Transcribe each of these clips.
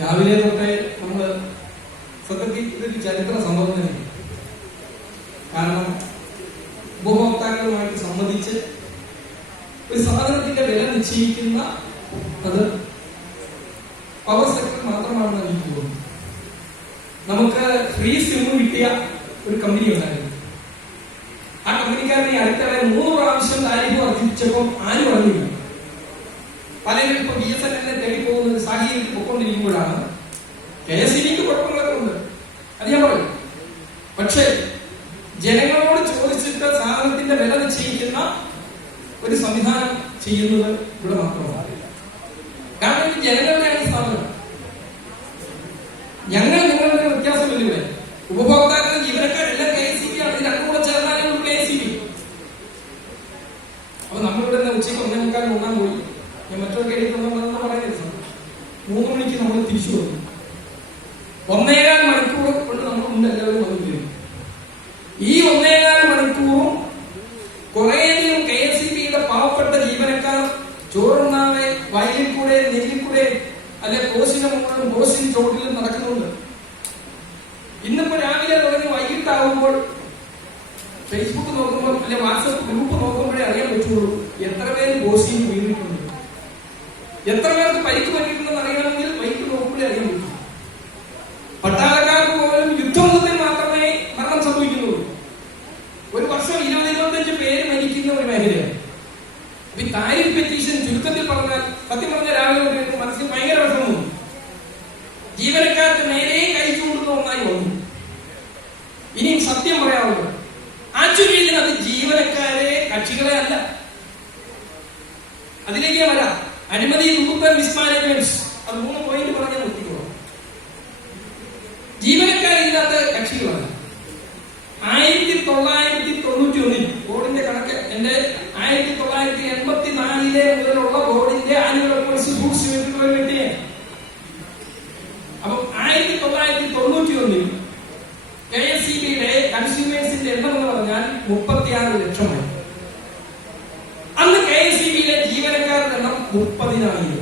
രാവിലെ തൊട്ടേ നമ്മൾ സത്യത്തിൽ ഇതൊരു ചരിത്ര സംഭവം തന്നെയാണ്. കാരണം ഉപഭോക്താക്കളുമായിട്ട് സംബന്ധിച്ച് ഒരു സാധനത്തിന്റെ വില നിശ്ചയിക്കുന്ന അത് പവർ സെക്ടർ മാത്രമാണെന്ന് എനിക്ക് തോന്നുന്നു. നമുക്ക് ഫ്രീ സിം കിട്ടിയ ഒരു കമ്പനി ഉണ്ടായിരുന്നു. ആ കമ്പനിക്കാരനെ അടുത്തിടെ 3 പ്രാവശ്യം താരിഫ് വർദ്ധിപ്പിച്ചപ്പോൾ ആരും അറിഞ്ഞില്ല. പലരും ഇപ്പൊ BSNL തേടി പോകുന്ന ഒരു സാഹചര്യത്തിൽ പൊക്കൊണ്ടിരിക്കുമ്പോഴാണ് KSEBക്ക് കുഴപ്പങ്ങളൊക്കെ ഉണ്ട്, അത് ഞാൻ പറയും. പക്ഷേ ജനങ്ങളോട് ചോദിച്ചിട്ട് സാധനത്തിന്റെ വില നിശ്ചയിക്കുന്ന ഒരു സംവിധാനം ചെയ്യുന്നത് ഇവിടെ മാത്രമാണ്. കാരണം ഇത് ജനങ്ങളുടെയാണ് സ്ഥാപനം. ഞങ്ങൾ നിങ്ങളുടെ വ്യത്യാസമില്ല. ഇവിടെ ഉപഭോക്താക്കളുടെ ജീവനക്കാരെല്ലാം KSEB ആണ്. ഇത് രണ്ടും കൂടെ ചേർന്നാലേ KSEB. അപ്പൊ നമ്മളിവിടെ ഉച്ചയ്ക്ക് 1:45 ഉണ്ണാൻ പോയി. ഞാൻ മറ്റൊക്കെ എഴുതുന്ന പറയുന്നത് 3 മണിക്ക് നമ്മൾ തിരിച്ചു വന്നു. 1.25 മണിക്കൂർ കൊണ്ട് നമ്മൾ മുമ്പ് എല്ലാവരും വന്നിരുന്നു. ഈ 1.25 മണിക്കൂറും കുറേയധികം KSEBയുടെ പാവപ്പെട്ട ജീവനക്കാർ ചോറുണ്ണാതെ വയലിൽ കൂടെ നെല്ലിൽ കൂടെ അല്ലെ കോസിന്റെ മുകളിലും കോസിന് ചോട്ടിലും നടക്കുന്നുണ്ട്. ഇന്നിപ്പോ രാവിലെ തുടങ്ങി വൈകിട്ടാവുമ്പോൾ ഫേസ്ബുക്ക് നോക്കുമ്പോൾ അല്ലെ വാട്സപ്പ് ഗ്രൂപ്പ് നോക്കുമ്പോഴേ അറിയാൻ പറ്റുള്ളൂ എത്ര പേര് കോസിന് വീണിട്ടുണ്ട്, എത്ര പേർക്ക് പരിക്ക് പറ്റിയിട്ടുണ്ടെന്ന് അറിയണമെങ്കിൽ വൈകിട്ട് നോക്കുമ്പോഴേ അറിയാൻ പറ്റും. പട്ടാളക്കാർക്ക് പോലും യുദ്ധമുഖത്തിൽ മാത്രമേ മരണം സംഭവിക്കുന്നുള്ളൂ. ഒരു വർഷം 20-25 പേര് മരിക്കുന്ന ഒരു മേഖലയാണ്. അപ്പൊ ഈ താരിഫ് പെറ്റീഷൻ ചുരുക്കത്തിൽ പറഞ്ഞാൽ, സത്യം പറഞ്ഞ രാവിലെ മനസ്സിൽ ഭയങ്കര വിഷമം. ജീവനക്കാർക്ക് നേരെ കൈ ചൂണ്ടുന്ന ഒന്നായി വന്നു. ഇനിയും സത്യം പറയാവുന്നത് ആക്ച്വലി അത് ജീവനക്കാരെ കക്ഷികളെ അല്ല. അതിലേക്ക് വരാം. അഴിമതി, ദുരൂഹ മിസ്മാനേജ്മെന്റ്, അത് 3 പോയിന്റ് പറഞ്ഞാൽ നിർത്തിക്കോളാം. ജീവനക്കാരില്ലാത്ത കക്ഷികളാണ്. 1991 ബോർഡിന്റെ കണക്ക് എന്റെ 1984 മുതലുള്ള ബോർഡിന്റെ ആനുവൽ റിപ്പോർട്ട്സ് ഫ്രൂട്ട്സ് ചെയ്തിട്ടുള്ള ഒരു വ്യക്തിയാണ്. അപ്പൊ 1991 KSEBയുടെ കൺസ്യൂമേഴ്സിന്റെ എണ്ണം എന്ന് പറഞ്ഞാൽ 36 ലക്ഷമായി. അന്ന് KSEBയിലെ ജീവനക്കാരുടെ എണ്ണം 30,000.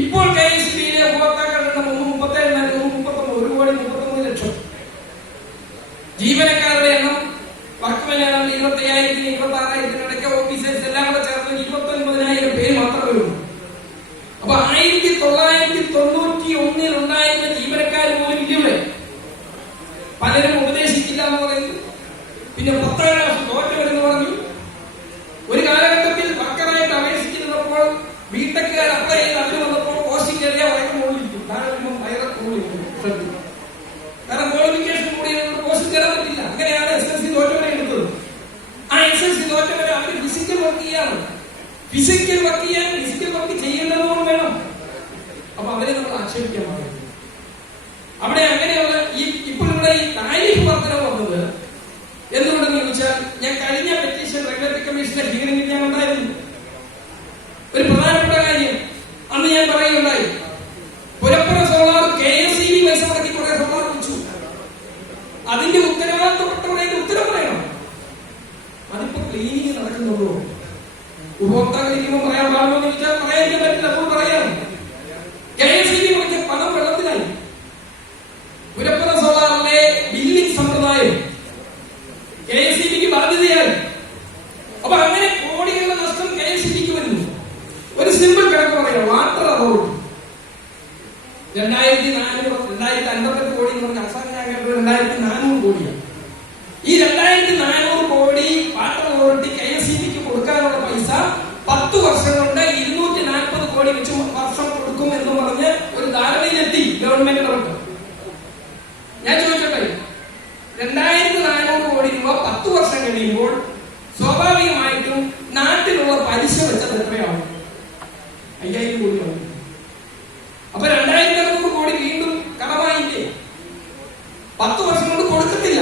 ഇപ്പോൾ KSEBയിലെ ഉപഭോക്താക്കളുടെ എണ്ണം 1 ലക്ഷം. ജീവനക്കാരുടെ എണ്ണം വർക്ക്മെനാണ് 25,000 26,000 ഓഫീസേഴ്സ് എല്ലാം കൂടെ ചേർന്ന് 29,000 പേര് മാത്രമേ ഉള്ളൂ. അപ്പൊ 1991 ഉണ്ടായിരുന്ന ജീവനക്കാർ പോലും ഇല്ലേ. പലരും ഉപദേശിക്കില്ല എന്ന് പറയുന്നു. പിന്നെ 10ാം ക്ലാസ് തോറ്റവരെന്ന് പറഞ്ഞു. ഒരു കാലഘട്ടത്തിൽ വർക്കറായിട്ട് അപേക്ഷിച്ചിരുന്നപ്പോൾ ബിടെക്കുകാർ അപ്ലൈ ചെയ്ത് അതിന് വന്നപ്പോൾ പോസ്റ്റിംഗ് കയറിയ വയറ് മുകളിലിരിക്കും, കാരണം ക്വാളിഫിക്കേഷൻ കൂടി പോസ്റ്റിൽ കയറാൻ പറ്റില്ല. അങ്ങനെയാണ് SSLC തോറ്റവരെ എടുത്തത്. ആ SSLC തോറ്റവരെ അവർ ഫിസിക്കൽ വർക്ക് ചെയ്യാണ്. ഫിസിക്കൽ വർക്ക് ചെയ്യാൻ ഫിസിക്കൽ വർക്ക് ചെയ്യേണ്ടതും വേണം. അപ്പൊ അവരെ നമ്മൾ ആക്ഷേപിക്കാൻ പാടില്ല. അവിടെ അങ്ങനെയുള്ള ഇപ്പോൾ ഇവിടെ ഈ താരിഫ് വർധനവ് വന്നത് എന്തുകൊണ്ടെന്ന് ചോദിച്ചാൽ, ഞാൻ കഴിഞ്ഞ പെറ്റീഷൻ റെഗുലേറ്ററി കമ്മീഷന്റെ ഹിയറിംഗിൽ ഞാൻ ഉണ്ടായിരുന്നു. ഒരു പ്രധാനപ്പെട്ട കാര്യം അന്ന് ഞാൻ പറയുകയുണ്ടായി. പുരപ്പുറ സോളാർ KSEB പൈസ മുടക്കി കുറെ സോളാർ വെച്ചു. അതിന്റെ ഉത്തരവാദിത്തപ്പെട്ടവരുടെ ഉത്തരം പറയണം. അതിപ്പോ ക്ലീനിങ് നടക്കുന്നുള്ളൂ. ഉപഭോക്താക്കൾ ഇരിക്കുമ്പോൾ പറയാൻ പാടുമോ എന്ന് ചോദിച്ചാൽ പറയാൻ പറ്റില്ല. അപ്പോൾ പറയാം KSEB മുടക്കിയ പണം വെള്ളത്തിലായി. പുരപ്പുറ സോളാറിലെ ബില്ലിംഗ് സമ്പ്രദായം KSEBക്ക് ബാധ്യതയായി. അപ്പൊ അങ്ങനെ കോടികളുടെ നഷ്ടം KSEBക്ക് വരുന്നു. ഒരു സിമ്പിൾ കണക്ക് പറയാം. വാട്ടർ അതോറിറ്റി 2,458 കോടി എന്ന് പറഞ്ഞ അവസാനം ഞാൻ കേട്ടത് 2,400 കോടിയാണ്. ഈ 2,400 കോടി വാട്ടർ അതോറിറ്റി KSEBക്ക് കൊടുക്കാനുള്ള പൈസ 10 വർഷം കൊണ്ട് 240 കോടി വെച്ച് വർഷം കൊടുക്കും എന്ന് പറഞ്ഞ് ഒരു ധാരണയിലെത്തി ഗവൺമെന്റ്. ഞാൻ ചോദിച്ചോട്ടെ, 2,400 കോടി രൂപ 10 വർഷം കഴിയുമ്പോൾ സ്വാഭാവികമായിട്ടും നാട്ടിലുള്ള പലിശ വെച്ചത് എത്രയാവും? 5,000 കോടിയാവും. അപ്പൊ 2,600 കോടി വീണ്ടും കടമായില്ലേ? 10 വർഷം കൊണ്ട് കൊടുക്കത്തില്ല.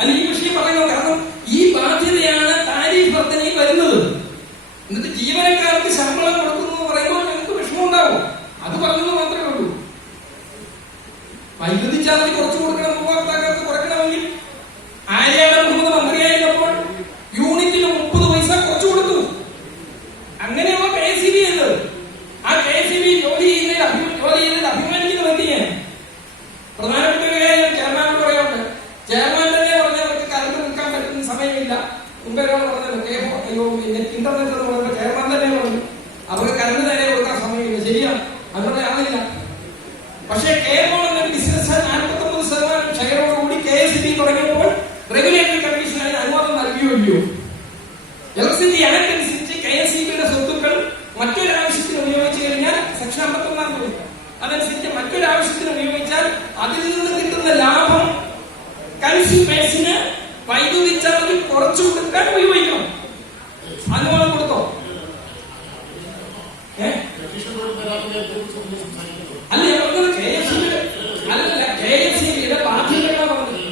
അല്ല, ഈ വിഷയം പറയുന്നത് കാരണം ഈ ബാധ്യതയാണ് താരിഫ് വർധനയിൽ വരുന്നത്. എന്നിട്ട് ജീവനക്കാർക്ക് ശമ്പളം കൊടുക്കുന്നു എന്ന് പറയുമ്പോൾ ഞങ്ങൾക്ക് വിഷമം ഉണ്ടാവും. അത് പറഞ്ഞത് മാത്രമേ ഉള്ളൂ. വൈദ്യുതി ചാർജ് കുറച്ചു കൊടുക്കണം, ഉപഭോക്താക്കൾക്ക് കുറയ്ക്കണമെങ്കിൽ ആര്യാടൻ മുഹമ്മദ് മന്ത്രിയായിരുന്നപ്പോൾ മുമ്പേ ഒരാൾ പറഞ്ഞല്ലോ ഇന്റർനെറ്റ് എന്ന് പറയുമ്പോൾ ചെയർമാൻ തന്നെ പറഞ്ഞു അവർക്ക് കരണ്ട് നേരെ കൊടുക്കാൻ സമയമില്ല. ശരിയാണ്, അതിനുള്ള ആളില്ല. പക്ഷേ കേരളം ബിസിനസ് 49% ഷെയറോടുകൂടി KSB തുടങ്ങിയപ്പോൾ റെഗുലേറ്ററി കമ്മീഷനായി അനുവാദം നൽകിയോ ഇല്ലയോ? ഇലക്ട്രിസിറ്റി ആക്ട് അനുസരിച്ച് KSBയുടെ സ്വത്തുക്കൾ മറ്റൊരാവശ്യത്തിന് ഉപയോഗിച്ചു കഴിഞ്ഞാൽ സെക്ഷൻ 51 അതനുസരിച്ച് മറ്റൊരാവശ്യത്തിന് ഉപയോഗിച്ചാൽ അതിൽ നിന്ന് കിട്ടുന്ന ലാഭം കൺസ്യൂമേഴ്സിന് വൈദ്യുതി ചാർജ് കുറച്ചു കൊടുക്കാൻ ഉപയോഗിക്കണം. അനുവാദം കൊടുത്തോ? അല്ല KSBയുടെ ബാധ്യതകളാണ് പറഞ്ഞത്.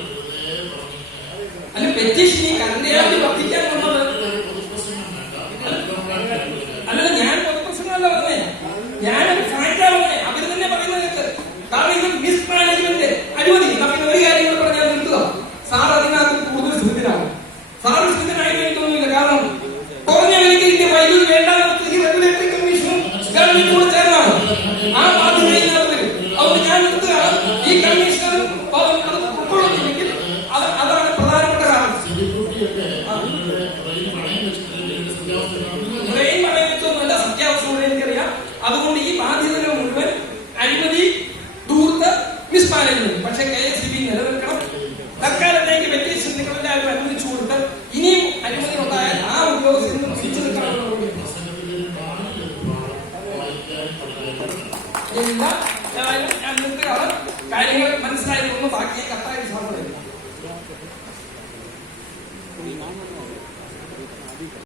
അല്ല പെറ്റീഷൻ ഈ കരണ്ട് ചാർജ്